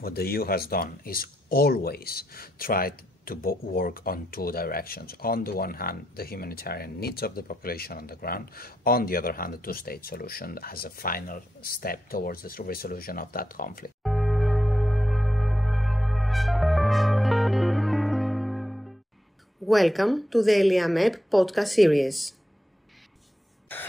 what the EU has done is always tried to work on two directions. On the one hand, the humanitarian needs of the population on the ground. On the other hand, the two-state solution as a final step towards the resolution of that conflict. Welcome to the ELIAMEP podcast series.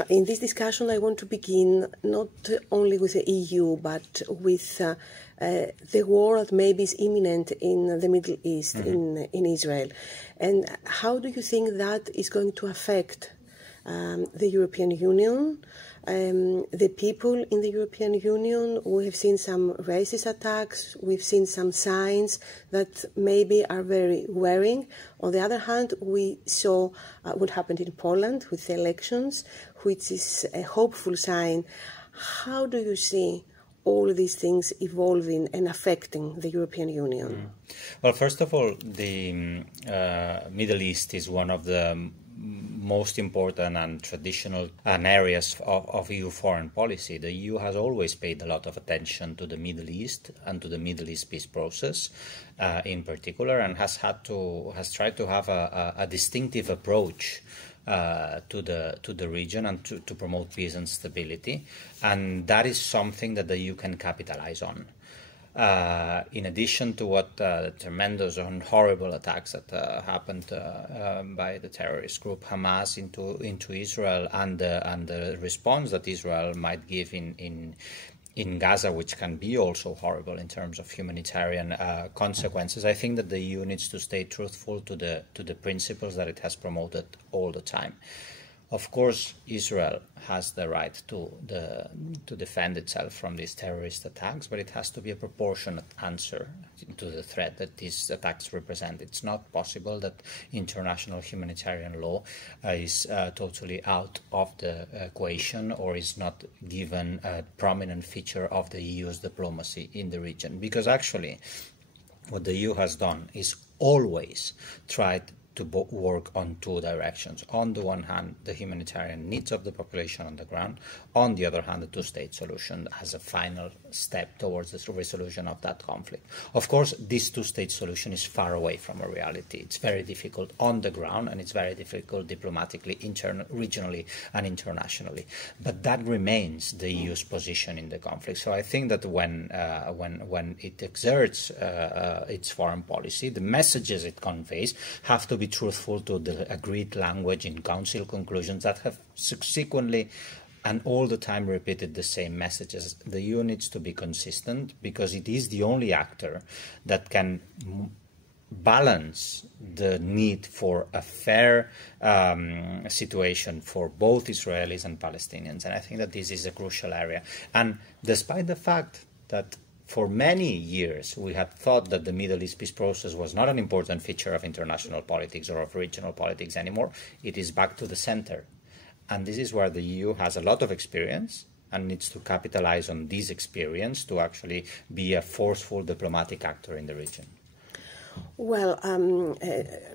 In this discussion, I want to begin not only with the EU, but with the war that maybe is imminent in the Middle East, in Israel. And how do you think that is going to affect the European Union, the people in the European Union? We have seen some racist attacks. We've seen some signs that maybe are very worrying. On the other hand, we saw what happened in Poland with the elections, which is a hopeful sign. How do you see all these things evolving and affecting the European Union? Well, first of all, the Middle East is one of the most important and traditional areas of EU foreign policy. The EU has always paid a lot of attention to the Middle East and to the Middle East peace process in particular, and has tried to have a distinctive approach to the region and to promote peace and stability, and that is something that the EU can capitalize on. In addition to what tremendous and horrible attacks that happened by the terrorist group Hamas into Israel, and the response that Israel might give in Gaza, which can be also horrible in terms of humanitarian consequences, I think that the EU needs to stay truthful to the principles that it has promoted all the time. Of course, Israel has the right to defend itself from these terrorist attacks, but it has to be a proportionate answer to the threat that these attacks represent. It's not possible that international humanitarian law is totally out of the equation, or is not given a prominent feature of the EU's diplomacy in the region. Because actually, what the EU has done is always tried to work on two directions. On the one hand, the humanitarian needs of the population on the ground. On the other hand, the two-state solution as a final step towards the resolution of that conflict. Of course, this two-state solution is far away from a reality. It's very difficult on the ground, and it's very difficult diplomatically, regionally and internationally. But that remains the EU's position in the conflict. So I think that when it exerts its foreign policy, the messages it conveys have to be truthful to the agreed language in Council conclusions that have subsequently and all the time repeated the same messages. The EU needs to be consistent, because it is the only actor that can balance the need for a fair situation for both Israelis and Palestinians. And I think that this is a crucial area. And despite the fact that for many years, we had thought that the Middle East peace process was not an important feature of international politics or of regional politics anymore, it is back to the center. And this is where the EU has a lot of experience and needs to capitalize on this experience to actually be a forceful diplomatic actor in the region. Well,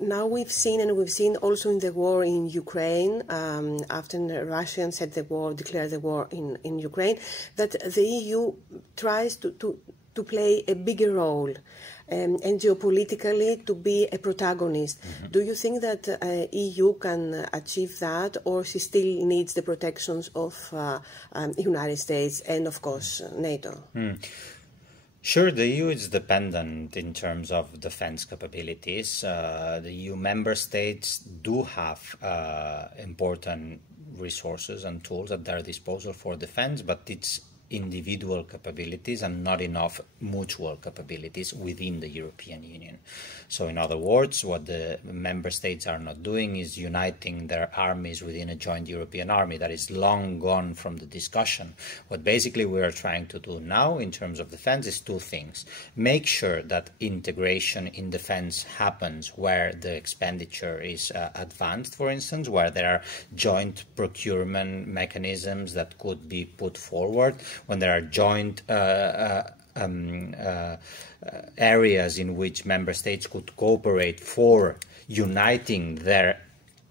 now we've seen also in the war in Ukraine, after the Russians declared the war in Ukraine, that the EU tries to play a bigger role and geopolitically to be a protagonist. Do you think that EU can achieve that, or she still needs the protections of United States and, of course, NATO? Sure, the EU is dependent in terms of defense capabilities. The EU member states do have important resources and tools at their disposal for defense, but it's individual capabilities and not enough mutual capabilities within the European Union. So in other words, what the member states are not doing is uniting their armies within a joint European army. That is long gone from the discussion. What basically we are trying to do now in terms of defense is two things. Make sure that integration in defense happens where the expenditure is advanced, for instance, where there are joint procurement mechanisms that could be put forward, when there are joint areas in which member states could cooperate for uniting their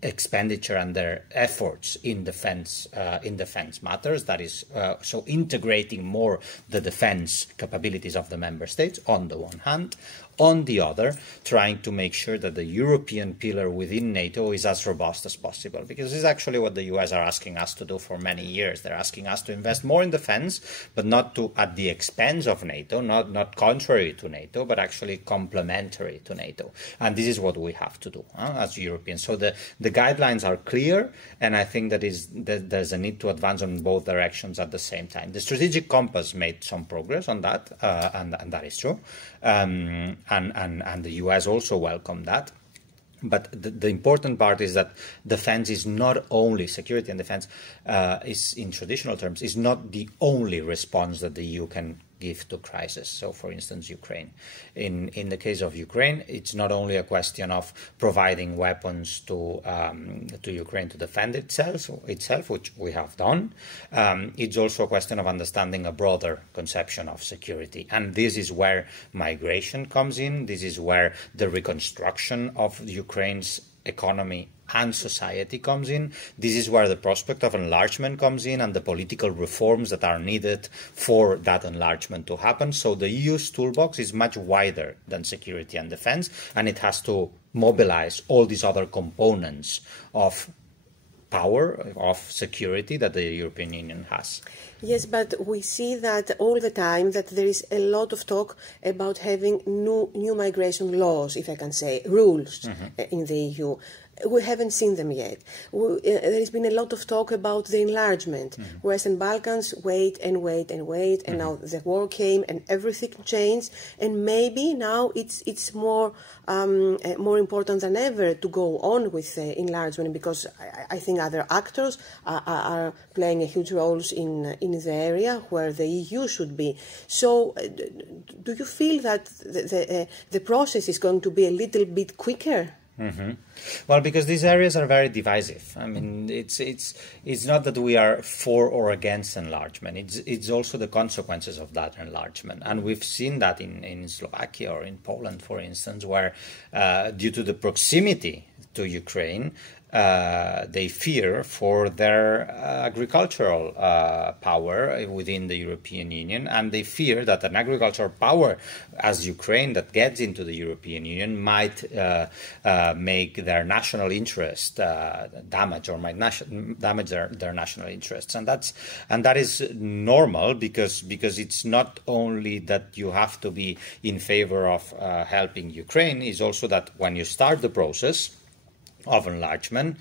expenditure and their efforts in defense matters. That is, so integrating more the defense capabilities of the member states on the one hand. On the other, trying to make sure that the European pillar within NATO is as robust as possible, because this is actually what the US are asking us to do for many years. They're asking us to invest more in defense, but not at the expense of NATO, not contrary to NATO, but actually complementary to NATO. And this is what we have to do as Europeans. So the guidelines are clear, and I think that there's a need to advance on both directions at the same time. The strategic compass made some progress on that, and that is true. And the US also welcomed that. But the important part is that defense is not only, security and defense is, in traditional terms, is not the only response that the EU can give to crisis. So, for instance, Ukraine. In the case of Ukraine, it's not only a question of providing weapons to Ukraine to defend itself, which we have done. It's also a question of understanding a broader conception of security. And this is where migration comes in. This is where the reconstruction of Ukraine's economy and society comes in. This is where the prospect of enlargement comes in and the political reforms that are needed for that enlargement to happen. So the EU's toolbox is much wider than security and defense, and it has to mobilize all these other components of power, of security that the European Union has. Yes, but we see that all the time that there is a lot of talk about having new migration laws, if I can say, rules in the EU. We haven't seen them yet. There has been a lot of talk about the enlargement. Western Balkans wait and wait and wait, and now the war came and everything changed. And maybe now it's more important than ever to go on with the enlargement, because I think other actors are playing a huge role in the area where the EU should be. So, do you feel that the process is going to be a little bit quicker? Well, because these areas are very divisive. I mean, it's not that we are for or against enlargement. It's also the consequences of that enlargement, and we've seen that in Slovakia or in Poland, for instance, where due to the proximity to Ukraine, they fear for their agricultural power within the European Union, and they fear that an agricultural power as Ukraine that gets into the European Union might make their national interest damage, or might damage their national interests, and that is normal, because it's not only that you have to be in favor of helping Ukraine, it's also that when you start the process of enlargement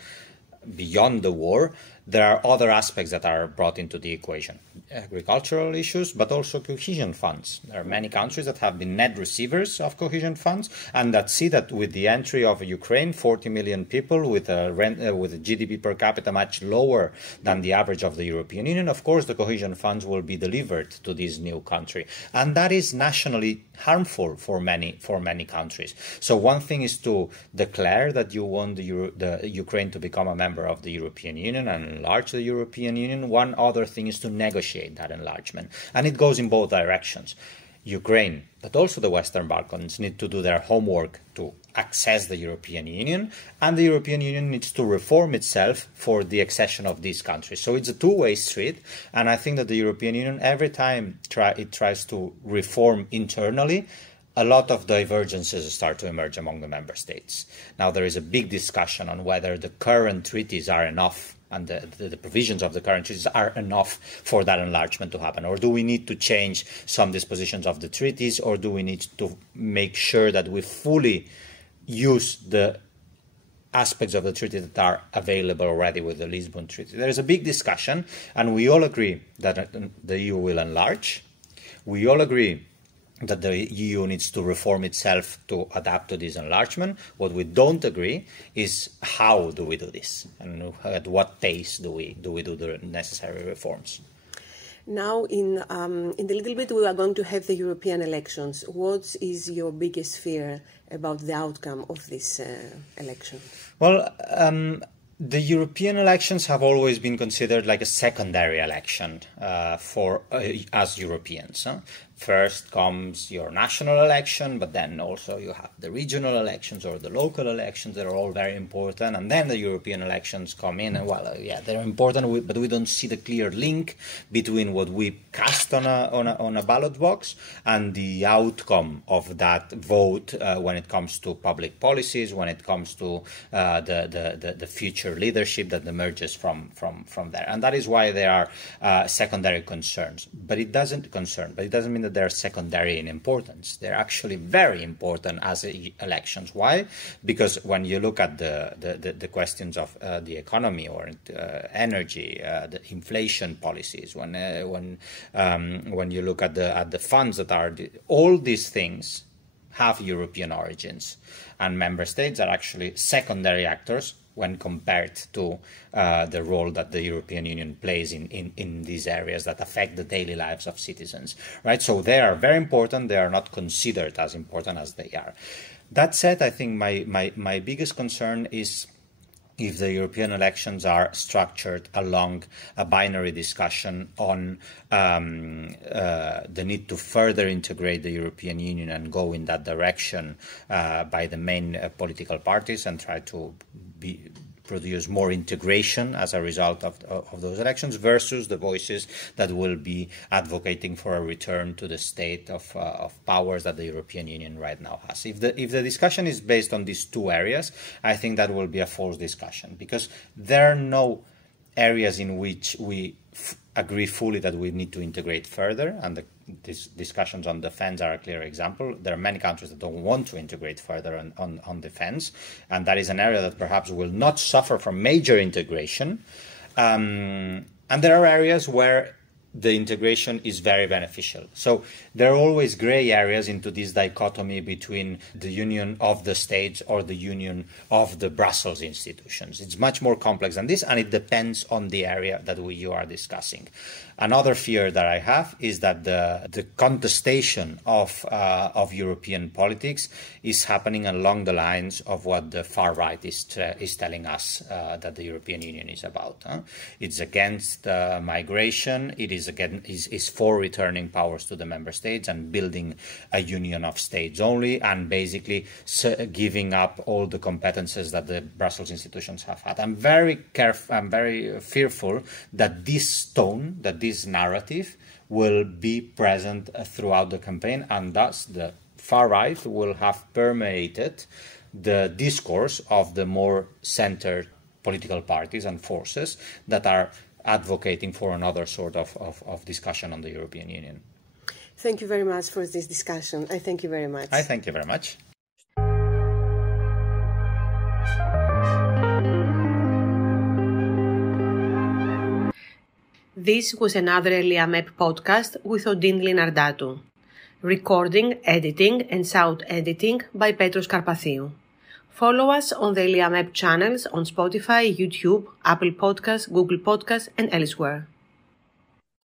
beyond the war, there are other aspects that are brought into the equation. Agricultural issues, but also cohesion funds. There are many countries that have been net receivers of cohesion funds, and that see that with the entry of Ukraine, 40 million people with a GDP per capita much lower than the average of the European Union, of course the cohesion funds will be delivered to this new country. And that is nationally harmful for many countries. So one thing is to declare that you want the Ukraine to become a member of the European Union and enlarge the European Union. One other thing is to negotiate that enlargement. And it goes in both directions. Ukraine, but also the Western Balkans, need to do their homework to access the European Union, and the European Union needs to reform itself for the accession of these countries. So it's a two-way street, and I think that the European Union, every time it tries to reform internally, a lot of divergences start to emerge among the member states. Now there is a big discussion on whether the current treaties are enough, and the provisions of the current treaties are enough for that enlargement to happen? Or do we need to change some dispositions of the treaties, or do we need to make sure that we fully use the aspects of the treaty that are available already with the Lisbon Treaty? There is a big discussion, and we all agree that the EU will enlarge. We all agree that the EU needs to reform itself to adapt to this enlargement. What we don't agree is how do we do this, and at what pace do we do the necessary reforms. Now, in a little bit, we are going to have the European elections. What is your biggest fear about the outcome of this election? Well, the European elections have always been considered like a secondary election for us Europeans. first comes your national election, but then also you have the regional elections or the local elections that are all very important, and then the European elections come in, and they're important, but we don't see the clear link between what we cast on a ballot box and the outcome of that vote when it comes to public policies, when it comes to the future leadership that emerges from there. And that is why there are secondary concerns. But it doesn't mean that they're secondary in importance. They're actually very important as elections. Why? Because when you look at the questions of the economy or energy, the inflation policies, when you look at the funds that are all these things have European origins, and member states are actually secondary actors when compared to the role that the European Union plays in these areas that affect the daily lives of citizens, right? So they are very important. They are not considered as important as they are. That said, I think my biggest concern is if the European elections are structured along a binary discussion on the need to further integrate the European Union and go in that direction by the main political parties and try to produce more integration as a result of those elections, versus the voices that will be advocating for a return to the state of powers that the European Union right now has. If the discussion is based on these two areas, I think that will be a false discussion, because there are no areas in which we agree fully that we need to integrate further, and these discussions on defense are a clear example. There are many countries that don't want to integrate further on defense, and that is an area that perhaps will not suffer from major integration. And there are areas where the integration is very beneficial. So there are always gray areas into this dichotomy between the union of the states or the union of the Brussels institutions. It's much more complex than this, and it depends on the area that you are discussing. Another fear that I have is that the contestation of European politics is happening along the lines of what the far right is telling us that the European Union is about. It's against migration. It is for returning powers to the member states and building a union of states only, and basically giving up all the competences that the Brussels institutions have had. I'm very fearful that this tone, that this narrative will be present throughout the campaign, and thus the far right will have permeated the discourse of the more centered political parties and forces that are advocating for another sort of discussion on the European Union. Thank you very much for this discussion. I thank you very much. I thank you very much. This was another ELIAMEP podcast with Odin Linardatou. Recording, editing and sound editing by Petros Karpathiou. Follow us on the ELIAMEP channels on Spotify, YouTube, Apple Podcasts, Google Podcasts and elsewhere.